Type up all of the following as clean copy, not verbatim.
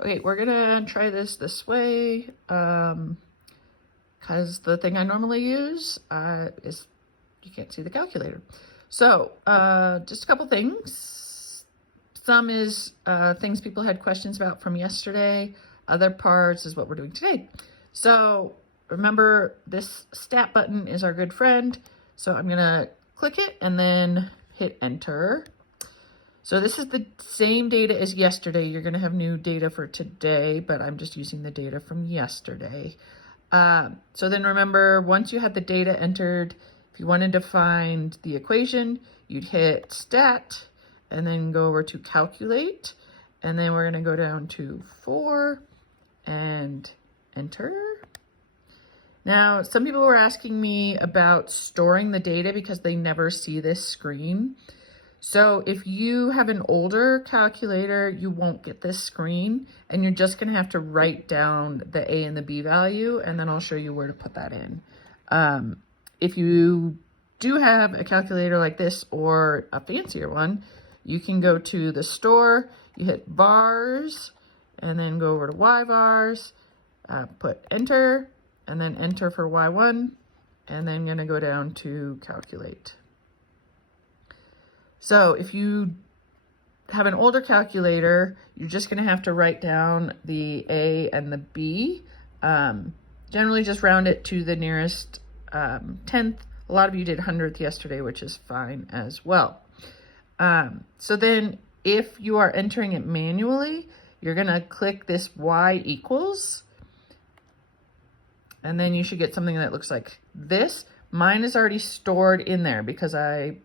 Okay, we're gonna try this way, because the thing I normally use is, you can't see the calculator. So just a couple things. Some is things people had questions about from yesterday. Other parts is what we're doing today. So remember, this stat button is our good friend. So I'm gonna click it and then hit enter. So this is the same data as yesterday. You're gonna have new data for today, but I'm just using the data from yesterday. So then remember, once you had the data entered, if you wanted to find the equation, you'd hit stat and then go over to calculate. And then we're gonna go down to 4 and enter. Now, some people were asking me about storing the data because they never see this screen. So if you have an older calculator, you won't get this screen, and you're just gonna have to write down the A and the B value, and then I'll show you where to put that in. If you do have a calculator like this or a fancier one, you can go to the store, you hit bars, and then go over to Y bars, put enter, and then enter for Y1, and then gonna go down to calculate. So if you have an older calculator, you're just gonna have to write down the A and the B. Generally just round it to the nearest 10th. A lot of you did 100th yesterday, which is fine as well. So then if you are entering it manually, you're gonna click this Y equals, and then you should get something that looks like this. Mine is already stored in there because I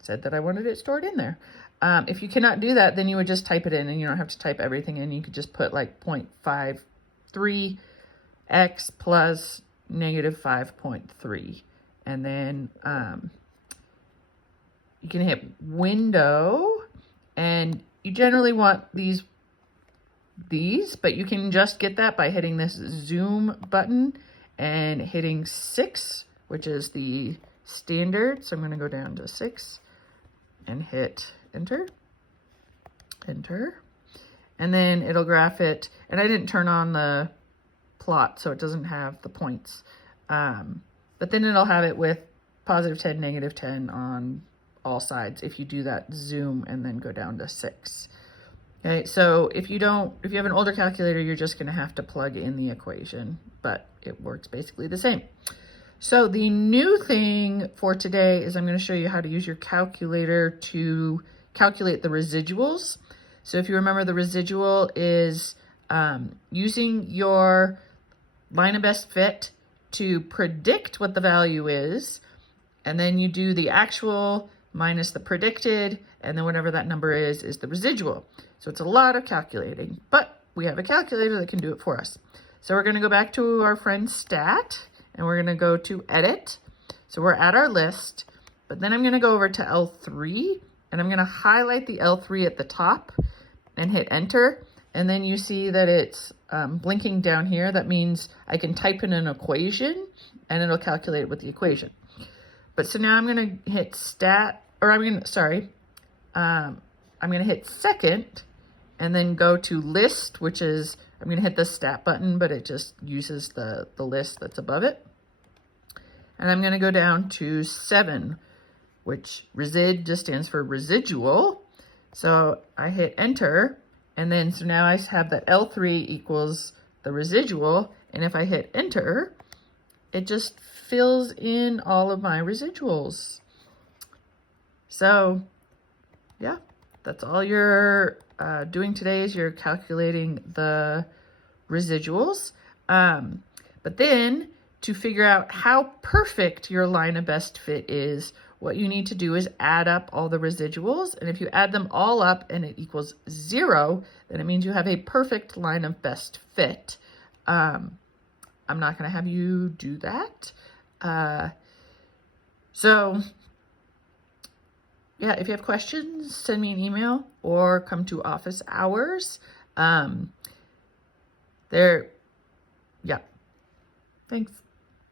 said that I wanted it stored in there. If you cannot do that, then you would just type it in, and you don't have to type everything in. You could just put like 0.53 x plus negative 5.3. And then you can hit window, and you generally want these, but you can just get that by hitting this zoom button and hitting 6, which is the standard. So I'm gonna go down to 6 and hit enter, enter, and then it'll graph it. And I didn't turn on the plot, so it doesn't have the points. But then it'll have it with positive 10, negative 10 on all sides if you do that zoom and then go down to 6. Okay, so if you have an older calculator, you're just gonna have to plug in the equation, but it works basically the same. So the new thing for today is I'm going to show you how to use your calculator to calculate the residuals. So if you remember, the residual is using your line of best fit to predict what the value is, and then you do the actual minus the predicted, and then whatever that number is the residual. So it's a lot of calculating, but we have a calculator that can do it for us. So we're going to go back to our friend stat, and we're gonna go to edit. So we're at our list, but then I'm gonna go over to L3, and I'm gonna highlight the L3 at the top and hit enter. And then you see that it's blinking down here. That means I can type in an equation and it'll calculate it with the equation. But so now I'm gonna hit stat, or I'm gonna hit second and then go to list, which is, I'm gonna hit the stat button, but it just uses the list that's above it. And I'm gonna go down to 7, which resid just stands for residual. So I hit enter, and then so now I have that L3 equals the residual, and if I hit enter, it just fills in all of my residuals. So yeah, that's all you're doing today, is you're calculating the residuals. But then to figure out how perfect your line of best fit is, what you need to do is add up all the residuals. And if you add them all up and it equals 0, then it means you have a perfect line of best fit. I'm not going to have you do that. So yeah, if you have questions, send me an email or come to office hours. Yeah. Thanks.